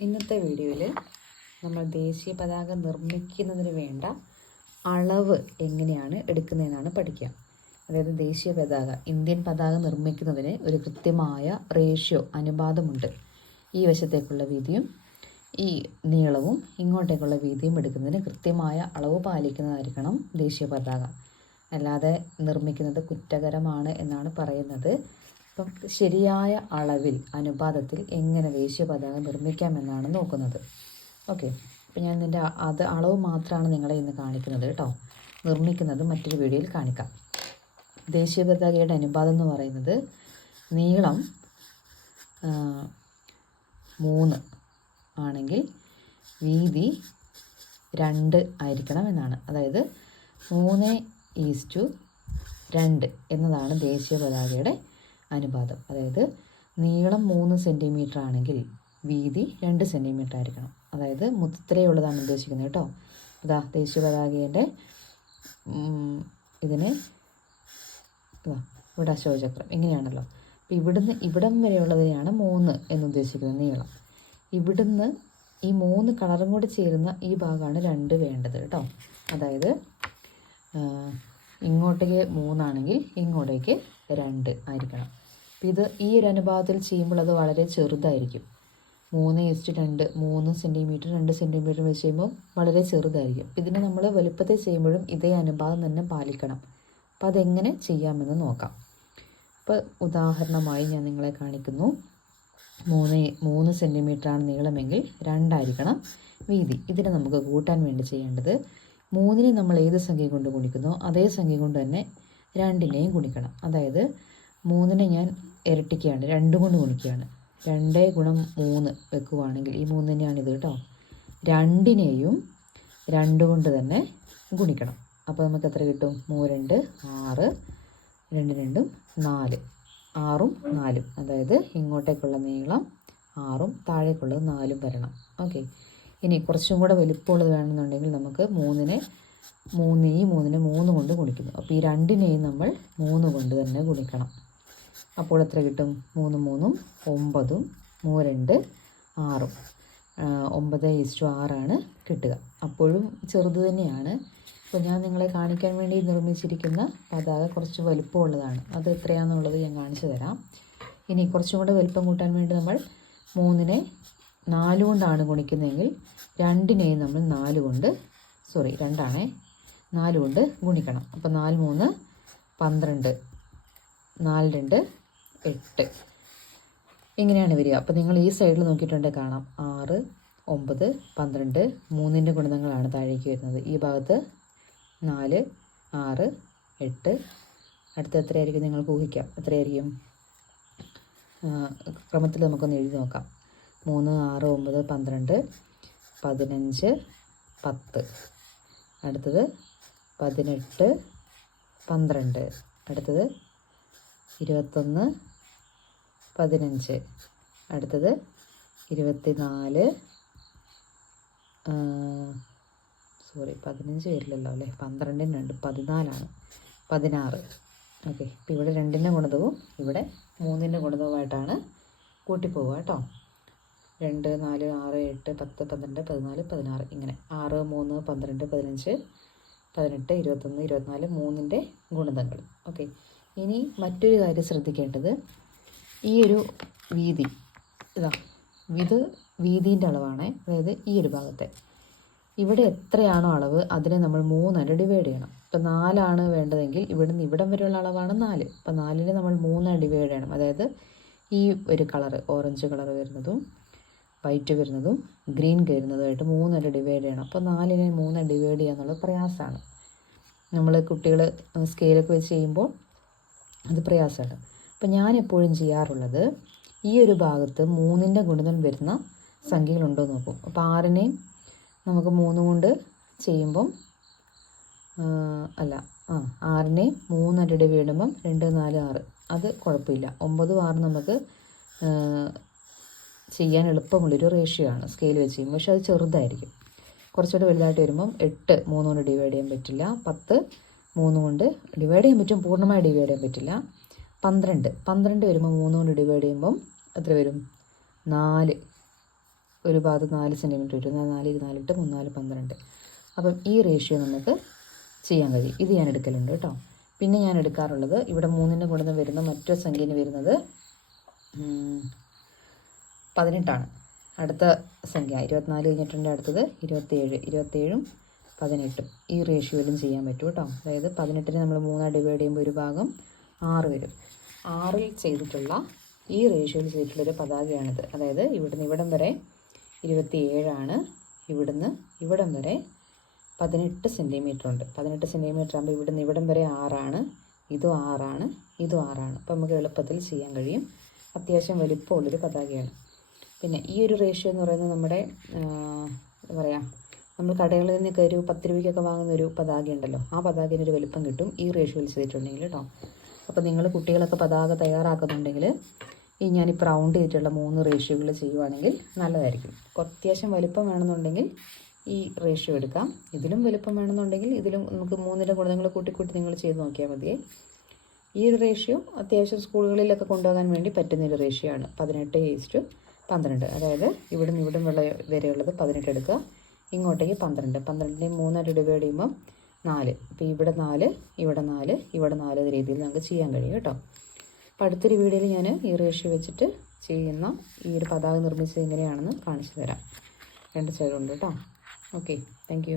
ഇന്നത്തെ വീഡിയോയിൽ നമ്മൾ ദേശീയ പതാക നിർമ്മിക്കുന്നതിന് വേണ്ട അളവ് എങ്ങനെയാണ് എടുക്കുന്നതെന്നാണ് പഠിക്കുക. അതായത് ദേശീയ പതാക ഇന്ത്യൻ പതാക നിർമ്മിക്കുന്നതിന് ഒരു കൃത്യമായ റേഷ്യോ അനുപാതമുണ്ട്. ഈ വശത്തേക്കുള്ള വീതിയും ഈ നീളവും ഇങ്ങോട്ടേക്കുള്ള വീതിയും എടുക്കുന്നതിന് കൃത്യമായ അളവ് പാലിക്കുന്നതായിരിക്കണം ദേശീയ പതാക. അല്ലാതെ നിർമ്മിക്കുന്നത് കുറ്റകരമാണ് എന്നാണ് പറയുന്നത്. അപ്പം ശരിയായ അളവിൽ അനുപാതത്തിൽ എങ്ങനെ ദേശീയ പതാക നിർമ്മിക്കാമെന്നാണ് നോക്കുന്നത്. ഓക്കെ. അപ്പം ഞാൻ ഇതിന്റെ അത് അളവ് മാത്രമാണ് നിങ്ങളെ ഇന്ന് കാണിക്കുന്നത് കേട്ടോ. നിർമ്മിക്കുന്നത് മറ്റൊരു വീഡിയോയിൽ കാണിക്കാം. ദേശീയ പതാകയുടെ അനുപാതം എന്ന് പറയുന്നത് നീളം മൂന്ന് ആണെങ്കിൽ വീതി രണ്ട് ആയിരിക്കണം എന്നാണ്. അതായത് മൂന്ന് ഈസ്റ്റു രണ്ട് എന്നതാണ് ദേശീയ പതാകയുടെ അനുപാതം. അതായത് നീളം മൂന്ന് സെന്റിമീറ്റർ ആണെങ്കിൽ വീതി രണ്ട് സെന്റിമീറ്റർ ആയിരിക്കണം. അതായത് മൊത്തത്തിലേ ഉദ്ദേശിക്കുന്നത് കേട്ടോ. ഇതാ ദേശീയ പതാകയുടെ ഇതിനെ ഇവിടെ അശോചക്രം ഇങ്ങനെയാണല്ലോ. അപ്പം ഇവിടുന്ന് ഇവിടം വരെയുള്ളതിനെയാണ് മൂന്ന് എന്ന് ഉദ്ദേശിക്കുന്നത് നീളം. ഇവിടുന്ന് ഈ മൂന്ന് കളറും കൂടി ചേരുന്ന ഈ ഭാഗമാണ് രണ്ട് വേണ്ടത് കേട്ടോ. അതായത് ഇങ്ങോട്ടേക്ക് മൂന്നാണെങ്കിൽ ഇങ്ങോട്ടേക്ക് രണ്ട് ആയിരിക്കണം. അപ്പം ഇത് ഈ ഒരു അനുപാതത്തിൽ ചെയ്യുമ്പോൾ അത് വളരെ ചെറുതായിരിക്കും. മൂന്ന് ഇസ്റ്റ് രണ്ട് മൂന്ന് സെന്റിമീറ്റർ രണ്ട് സെന്റിമീറ്റർ വെച്ച് ചെയ്യുമ്പോൾ വളരെ ചെറുതായിരിക്കും. ഇതിനെ നമ്മൾ വലുപ്പത്തിൽ ചെയ്യുമ്പോഴും ഇതേ അനുപാതം തന്നെ പാലിക്കണം. അപ്പോൾ അതെങ്ങനെ ചെയ്യാമെന്ന് നോക്കാം. അപ്പോൾ ഉദാഹരണമായി ഞാൻ നിങ്ങളെ കാണിക്കുന്നു. മൂന്ന് മൂന്ന് സെന്റിമീറ്ററാണ് നീളമെങ്കിൽ രണ്ടായിരിക്കണം വീതി. ഇതിനെ നമുക്ക് കൂട്ടാൻ വേണ്ടി ചെയ്യേണ്ടത് മൂന്നിനെ നമ്മൾ ഏത് സംഖ്യ കൊണ്ട് ഗുണിക്കുന്നോ? അതേ സംഖ്യ കൊണ്ട് തന്നെ രണ്ടിനെയും ഗുണിക്കണം. അതായത് മൂന്നിനെ ഞാൻ ഇരട്ടിക്കുകയാണ്. രണ്ട് കൊണ്ട് ഗുണിക്കുകയാണ്. രണ്ട് ഗുണം മൂന്ന് വെക്കുവാണെങ്കിൽ ഈ മൂന്ന് ഇത് കേട്ടോ. രണ്ടിനെയും രണ്ട് കൊണ്ട് തന്നെ ഗുണിക്കണം. അപ്പോൾ നമുക്ക് എത്ര കിട്ടും? മൂ രണ്ട് ആറ് രണ്ട് രണ്ടും നാല്. ആറും നാലും. അതായത് ഇങ്ങോട്ടേക്കുള്ള നീളം ആറും താഴേക്കുള്ളത് നാലും വരണം. ഓക്കെ. ഇനി കുറച്ചും കൂടെ വലുപ്പമുള്ളത് വേണമെന്നുണ്ടെങ്കിൽ നമുക്ക് മൂന്നിനെ മൂന്ന് ഈ മൂന്നിനെ മൂന്ന് കൊണ്ട് ഗുണിക്കുന്നു. അപ്പോൾ ഈ രണ്ടിനെയും നമ്മൾ മൂന്ന് കൊണ്ട് തന്നെ ഗുണിക്കണം. അപ്പോൾ എത്ര കിട്ടും? മൂന്ന് മൂന്നും ഒമ്പതും മൂന്ന് രണ്ട് ആറും. ഒമ്പത് ഈസ്റ്റു ആറാണ് കിട്ടുക. അപ്പോഴും ചെറുത് തന്നെയാണ്. അപ്പോൾ ഞാൻ നിങ്ങളെ കാണിക്കാൻ വേണ്ടി നിർമ്മിച്ചിരിക്കുന്ന പതാക കുറച്ച് വലുപ്പമുള്ളതാണ്. അത് എത്രയാണെന്നുള്ളത് ഞാൻ കാണിച്ചു തരാം. ഇനി കുറച്ചും കൂടെ വലുപ്പം കൂട്ടാൻ വേണ്ടി നമ്മൾ മൂന്നിനെ നാല് കൊണ്ടാണ് ഗുണിക്കുന്നതെങ്കിൽ രണ്ടിനെയും നമ്മൾ നാല് കൊണ്ട് സോറി രണ്ടാണേ നാല് കൊണ്ട് ഗുണിക്കണം. അപ്പോൾ നാല് മൂന്ന് പന്ത്രണ്ട് നാല് രണ്ട് എട്ട്. ഇങ്ങനെയാണ് വരിക. അപ്പോൾ നിങ്ങൾ ഈ സൈഡിൽ നോക്കിയിട്ടുണ്ട് കാണാം. ആറ് ഒമ്പത് പന്ത്രണ്ട് മൂന്നിന്റെ ഗുണിതങ്ങളാണ് താഴേക്ക് വരുന്നത്. ഈ ഭാഗത്ത് നാല് ആറ് എട്ട്. അടുത്ത എത്രയായിരിക്കും നിങ്ങൾക്ക് ഊഹിക്കാം. എത്രയായിരിക്കും? ക്രമത്തിൽ നമുക്കൊന്ന് എഴുതി നോക്കാം. മൂന്ന് ആറ് ഒമ്പത് പന്ത്രണ്ട് പതിനഞ്ച് പത്ത്. അടുത്തത് പതിനെട്ട് പന്ത്രണ്ട്. അടുത്തത് ഇരുപത്തൊന്ന് പതിനഞ്ച്. അടുത്തത് ഇരുപത്തി നാല് സോറി പതിനഞ്ച് വരില്ലല്ലോ അല്ലേ? പന്ത്രണ്ടിന് രണ്ട് പതിനാലാണ്. പതിനാറ്. ഓക്കെ ഇപ്പോൾ ഇവിടെ രണ്ടിന്റെ ഗുണിതവും ഇവിടെ മൂന്നിന്റെ ഗുണിതവുമായിട്ടാണ് കൂട്ടിപ്പോവുക കേട്ടോ. രണ്ട് നാല് ആറ് എട്ട് പത്ത് പന്ത്രണ്ട് പതിനാല് പതിനാറ്. ഇങ്ങനെ ആറ് മൂന്ന് പന്ത്രണ്ട് പതിനഞ്ച് പതിനെട്ട് ഇരുപത്തൊന്ന് ഇരുപത്തിനാല് മൂന്നിന്റെ ഗുണിതങ്ങൾ ഓക്കെ ഇനി മറ്റൊരു കാര്യം ശ്രദ്ധിക്കേണ്ടത് ഈ ഒരു വീതി. ഇതാ ഇത് വീതിന്റെ അളവാണ്. അതായത് ഈ ഒരു ഭാഗത്തെ. ഇവിടെ എത്രയാണോ അളവ് അതിനെ നമ്മൾ മൂന്നായിട്ട് ഡിവൈഡ് ചെയ്യണം. ഇപ്പം നാലാണ് വേണ്ടതെങ്കിൽ ഇവിടെ നിന്ന് ഇവിടം വരെയുള്ള അളവാണ് നാല്. അപ്പം നാലിനെ നമ്മൾ മൂന്നായി ഡിവൈഡ് ചെയ്യണം. അതായത് ഈ ഒരു കളറ് ഓറഞ്ച് കളർ വരുന്നതും വൈറ്റ് വരുന്നതും ഗ്രീൻ വരുന്നതുമായിട്ട് മൂന്നായിട്ട് ഡിവൈഡ് ചെയ്യണം. അപ്പോൾ നാലിനെ മൂന്നായി ഡിവൈഡ് ചെയ്യുക എന്നുള്ളത് പ്രയാസമാണ്. നമ്മൾ കുട്ടികൾ സ്കെയിലൊക്കെ വെച്ച് ചെയ്യുമ്പോൾ അത് പ്രയാസമാണ് അപ്പം ഞാൻ എപ്പോഴും ചെയ്യാറുള്ളത് ഈ ഒരു ഭാഗത്ത് മൂന്നിന്റെ ഗുണിതം വരുന്ന സംഖ്യകളുണ്ടോ എന്ന് നോക്കും. അപ്പോൾ ആറിനെയും നമുക്ക് മൂന്ന് കൊണ്ട് ചെയ്യുമ്പം അല്ല ആ ആറിനെ മൂന്നടിയുടെ വീടുമ്പം രണ്ട് നാല് ആറ്. അത് കുഴപ്പമില്ല. ഒമ്പതും ആറ് നമുക്ക് ചെയ്യാൻ എളുപ്പമുള്ളൊരു റേഷ്യോ ആണ് സ്കെയിൽ വെച്ച് ചെയ്യുമ്പോൾ പക്ഷെ അത് ചെറുതായിരിക്കും. കുറച്ചുകൂടെ വലുതായിട്ട് വരുമ്പം എട്ട് മൂന്നുകൊണ്ട് ഡിവൈഡ് ചെയ്യാൻ പറ്റില്ല. പത്ത് മൂന്ന് കൊണ്ട് ഡിവൈഡ് ചെയ്യാൻ പറ്റും. പൂർണമായി ഡിവൈഡ് ചെയ്യാൻ പറ്റില്ല. പന്ത്രണ്ട്. പന്ത്രണ്ട് വരുമ്പോൾ മൂന്ന് കൊണ്ട് ഡിവൈഡ് ചെയ്യുമ്പം എത്ര വരും? നാല്. ഒരു ഭാഗത്ത് നാല് സെന്റിമീറ്റർ വരും. നാല് നാല് ഇരുന്നാലിട്ട് മൂന്നാൽ പന്ത്രണ്ട്. അപ്പം ഈ റേഷ്യോ നമുക്ക് ചെയ്യാൻ കഴിയും. ഇത് ഞാൻ എടുക്കലുണ്ട് കേട്ടോ. പിന്നെ ഞാൻ എടുക്കാറുള്ളത് ഇവിടെ മൂന്നിന്റെ കൂടുന്ന വരുന്ന മറ്റൊരു സംഖ്യന് വരുന്നത് പതിനെട്ടാണ്. അടുത്ത സംഖ്യ. ഇരുപത്തിനാല് കഴിഞ്ഞിട്ടുണ്ട് അടുത്തത്. ഇരുപത്തേഴ് ഇരുപത്തേഴും പതിനെട്ടും ഈ റേഷ്യോയിലും ചെയ്യാൻ പറ്റും കേട്ടോ. അതായത് പതിനെട്ടിന് നമ്മൾ മൂന്നായി ഡിവൈഡ് ചെയ്യുമ്പോൾ ഒരു ഭാഗം ആറ് വരും. ആറിൽ ചെയ്തിട്ടുള്ള ഈ റേഷ്യോയിൽ ചെയ്തിട്ടുള്ളൊരു പതാകയാണിത്. അതായത് ഇവിടുന്ന് ഇവിടം വരെ ഇരുപത്തിയേഴാണ് ഇവിടുന്ന് ഇവിടം വരെ പതിനെട്ട് സെന്റിമീറ്റർ ഉണ്ട്. പതിനെട്ട് സെന്റിമീറ്റർ ആകുമ്പോൾ ഇവിടുന്ന് ഇവിടം വരെ ആറാണ്. ഇതും ആറാണ്. ഇതും ആറാണ്. അപ്പോൾ നമുക്ക് എളുപ്പത്തിൽ ചെയ്യാൻ കഴിയും. അത്യാവശ്യം വലിപ്പമുള്ളൊരു പതാകയാണ്. പിന്നെ ഈ ഒരു റേഷ്യോ എന്ന് പറയുന്നത് നമ്മുടെ എന്താ പറയുക നമ്മൾ കടകളിൽ നിന്നൊക്കെ ഒരു പത്ത് രൂപയ്ക്കൊക്കെ വാങ്ങുന്ന ഒരു പതാക ഉണ്ടല്ലോ ആ പതാകേന്റെ ഒരു വലിപ്പം കിട്ടും ഈ റേഷ്യോയിൽ ചെയ്തിട്ടുണ്ടെങ്കിൽ കേട്ടോ. അപ്പോൾ നിങ്ങൾ കുട്ടികളൊക്കെ പതാക തയ്യാറാക്കുന്നുണ്ടെങ്കിൽ ഈ ഞാൻ ഞാനിപ്പോൾ റൗണ്ട് ചെയ്തിട്ടുള്ള മൂന്ന് റേഷ്യോകൾ ചെയ്യുവാണെങ്കിൽ നല്ലതായിരിക്കും. അത്യാവശ്യം വലിപ്പം വേണമെന്നുണ്ടെങ്കിൽ ഈ റേഷ്യോ എടുക്കാം. ഇതിലും വലിപ്പം വേണമെന്നുണ്ടെങ്കിൽ ഇതിലും നമുക്ക് മൂന്നിലും കൂടെ നിങ്ങൾ കൂട്ടി കൂട്ടി നിങ്ങൾ ചെയ്ത് നോക്കിയാൽ മതിയേ. ഈ ഒരു റേഷ്യോ അത്യാവശ്യം സ്കൂളുകളിലൊക്കെ കൊണ്ടുപോകാൻ വേണ്ടി പറ്റുന്ന ഒരു റേഷ്യോ ആണ്. പതിനെട്ട് ഈസ്റ്റു പന്ത്രണ്ട്. അതായത് ഇവിടുന്ന് ഇവിടുന്നുള്ള വരെയുള്ളത് പതിനെട്ട് എടുക്കുക. ഇങ്ങോട്ടേക്ക് പന്ത്രണ്ട്. പന്ത്രണ്ടിനെ മൂന്നായിട്ട് ഡിവൈഡ് ചെയ്യുമ്പം നാല്. അപ്പോൾ ഇവിടെ നാല് ഇവിടെ നാല് ഇവിടെ നാല് രീതിയിൽ നമുക്ക് ചെയ്യാൻ കഴിയും കേട്ടോ. അപ്പോൾ അടുത്തൊരു വീഡിയോയിൽ ഞാൻ ഈ റേഷ്യോ വെച്ചിട്ട് ചെയ്യുന്ന ഈ ഒരു പതാക നിർമ്മിച്ചത് എങ്ങനെയാണെന്ന് കാണിച്ചു തരാം. രണ്ട് സൈഡുണ്ട് കേട്ടോ. Okay thank